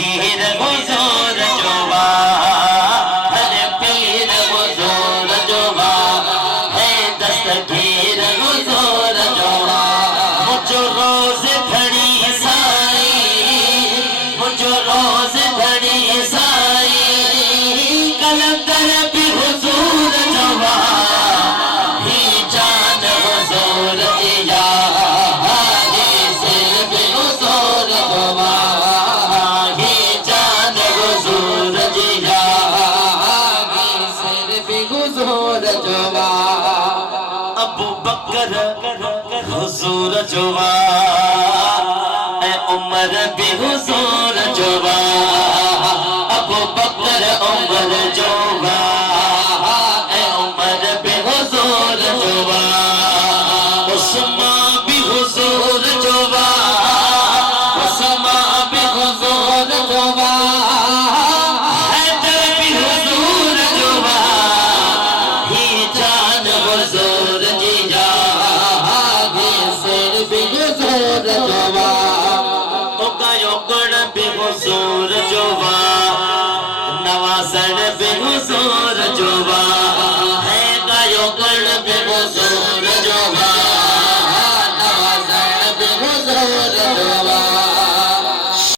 پیر حضور جوا ہر پیر حضور جوا ہے دستگیر حضور جوا مجھو روز گھڑی سائی مجھو روز گھڑی سائی کلندر بھی حضور جوا ہی جان حضور دیا ہی سر بھی حضور جوا ہی جان حضور دیا ہی سر بھی حضور جوا ابو بکر حضور جوا اے عمر بھی حضور جوا ابو بکر عمر جوا اے عمر بھی حضور جوا عثمان بھی حضور جوا عثمان بھی حضور جوا حیدر بھی حضور جوا ہی جان حضور جیا ہی سر بھی حضور جوا گڑ بھی حضور جوا نوازن بھی حضور جوا ہے گایو گڑ بھی حضور